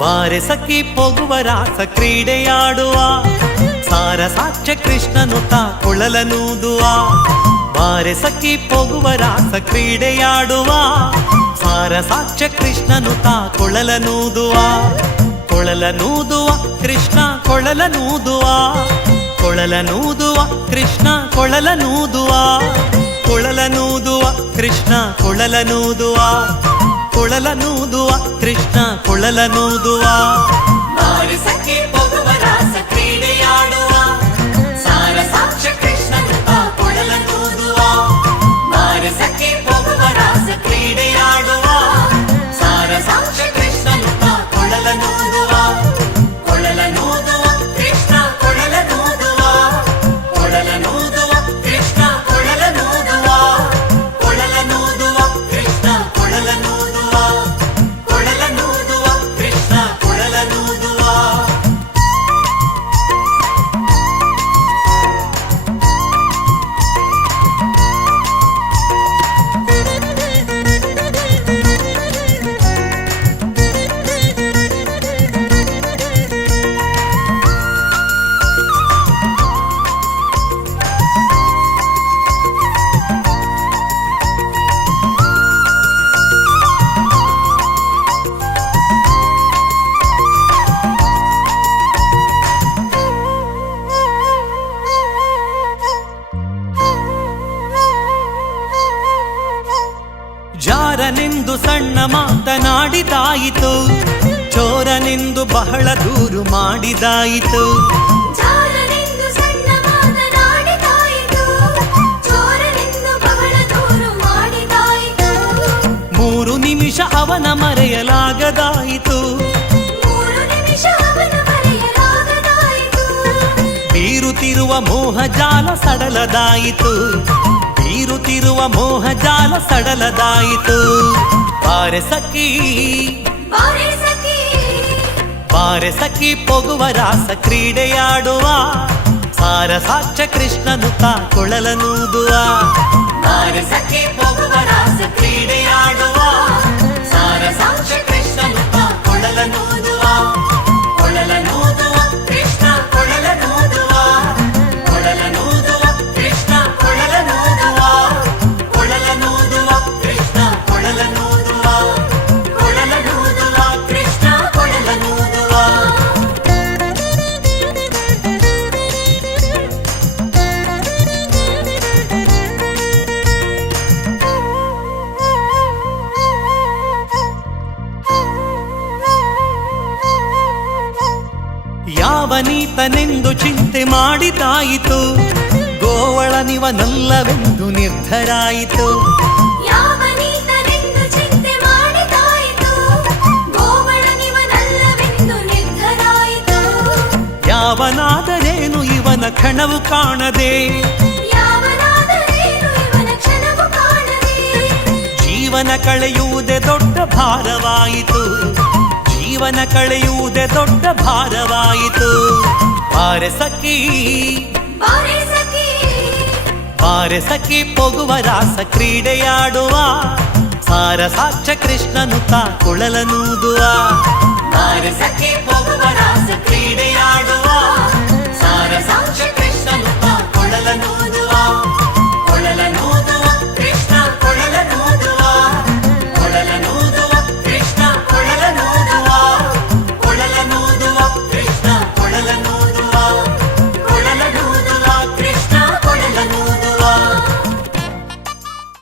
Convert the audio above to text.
ಬಾರೆ ಸಖಿ ಪೊಗುವ ರಾಸ ಕ್ರೀಡೆಯಾಡುವ ಸಾರಸಾಕ್ಷ ಕೃಷ್ಣನು ತಾ ಕೊಳಲನೂದುವ ಬಾರೆ ಸಖಿ ಪೊಗುವ ರಾಸ ಕ್ರೀಡೆಯಾಡುವ ಸಾರಸಾಕ್ಷ ಕೃಷ್ಣನು ತಾ ಕೊಳಲನೂದುವ ಕೊಳಲನೂದುವ ಕೃಷ್ಣ ಕೊಳಲನೂದುವ ಕೊಳಲನೂದುವ ಕೃಷ್ಣ ಕೊಳಲನೂದುವ ಕೊಳಲನೂದುವ ಕೃಷ್ಣ ಕೊಳಲನೂದುವ ಕೊಳಲನೂದುವ ಕೃಷ್ಣ ಕೊಳಲನೂದುವ ಬಾರೆ ಸಖಿ ಪೊಗುವ ರಾಸ ಕ್ರೀಡೆಯಾಡುವ ಸಾರಸಾಕ್ಷ ಕೃಷ್ಣನು ತಾ ಕೊಳಲನೂದುವ ಬಾರೆ ಸಖಿ ಪೊಗುವ ರಾಸ ಕ್ರೀಡೆಯಾಡುವ ಸಾರಸಾಕ್ಷ ಕೃಷ್ಣನು ತಾ ಕೊಳಲನೂದುವ ಕೊಳಲನೂದುವ ಕೃಷ್ಣ ಕೊಳಲನೂದುವ ಕೊಳಲನೂದುವ ಕೃಷ್ಣ ಕೊಳಲನೂದುವ ಕೊಳಲನೂದುವ ಕೃಷ್ಣ ಕೊಳಲನೂದುವ ಕೊಳಲನೂದುವ ಕೃಷ್ಣ ಕೊಳಲನೂದುವ ಜಾರನೆಂದು ಸಣ್ಣ ಮಾತನಾಡಿದಾಯಿತು ಚೋರನೆಂದು ಬಹಳ ದೂರು ಮಾಡಿದಾಯಿತು ಜಾರನೆಂದು ಸಣ್ಣ ಮಾತನಾಡಿದಾಯಿತು ಚೋರನೆಂದು ಬಹಳ ದೂರು ಮಾಡಿದಾಯಿತು 3 ನಿಮಿಷ ಅವನ ಮರೆಯಲಾಗದಾಯಿತು 3 ನಿಮಿಷ ಅವನ ಮರೆಯಲಾಗದಾಯಿತು ಬೀರುತ್ತಿರುವ ಮೋಹಜಾಲ ಸಡಲದಾಯಿತು ಬೀರುತ್ತಿರುವ ಮೋಹಜಾಲ ಸಡಲದಾಯಿತು ಬಾರೆ ಸಖಿ ಬಾರೆ ಸಖಿ ಬಾರೆ ಸಖಿ ಪೊಗುವ ರಾಸ ಕ್ರೀಡೆಯಾಡುವ ಸಾರಸಾಕ್ಷ ಕೃಷ್ಣನು ತಾ ಕೊಳಲನೂದುವ ಬಾರೆ ಸಖಿ ಪೊಗುವ ರಾಸ ಕ್ರೀಡೆಯಾಡುವ ಸಾರಸಾಕ್ಷ ಕೃಷ್ಣನು ತಾ ಕೊಳಲನೂದುವ ಕೊಳಲನೂದುವ ಕೃಷ್ಣ ಕೊಳಲನೂದುವ ಕೊಳಲನೂದುವ ಕೃಷ್ಣ ಕೊಳಲನೂದುವ ಕೊಳಲನೂದುವ ಕೃಷ್ಣ ಕೊಳಲನೂದುವ ಕೊಳಲನೂದುವ ಕೃಷ್ಣ ಕೊಳಲನೂದುವ ಯಾವನೀತನೆಂದು ಚಿಂತೆ ಮಾಡಿದಾಯಿತು ಗೋವಳನಿವನಲ್ಲವೆಂದು ನಿರ್ಧರಾಯಿತು ಯಾವನೀತನೆಂದು ಚಿಂತೆ ಮಾಡಿದಾಯಿತು ಗೋವಳನಿವನಲ್ಲವೆಂದು ನಿರ್ಧರಾಯಿತು ಯಾವನಾದರೇನು ಇವನ ಕ್ಷಣವು ಕಾಣದೆ ಯಾವನಾದರೇನು ಇವನ ಕ್ಷಣವು ಕಾಣದೆ ಜೀವನ ಕಳೆಯುವುದೇ ದೊಡ್ಡ ಭಾರವಾಯಿತು ಜೀವನ ಕಳೆಯುವುದೇ ದೊಡ್ಡ ಭಾರವಾಯಿತು ಬಾರೆ ಸಖಿ ಬಾರೆ ಸಖಿ ಬಾರೆ ಸಖಿ ಪೊಗುವ ರಾಸ ಕ್ರೀಡೆಯಾಡುವ ಸಾರಸಾಕ್ಷ ಕೃಷ್ಣನು ತಾ ಕೊಳಲನೂದುವ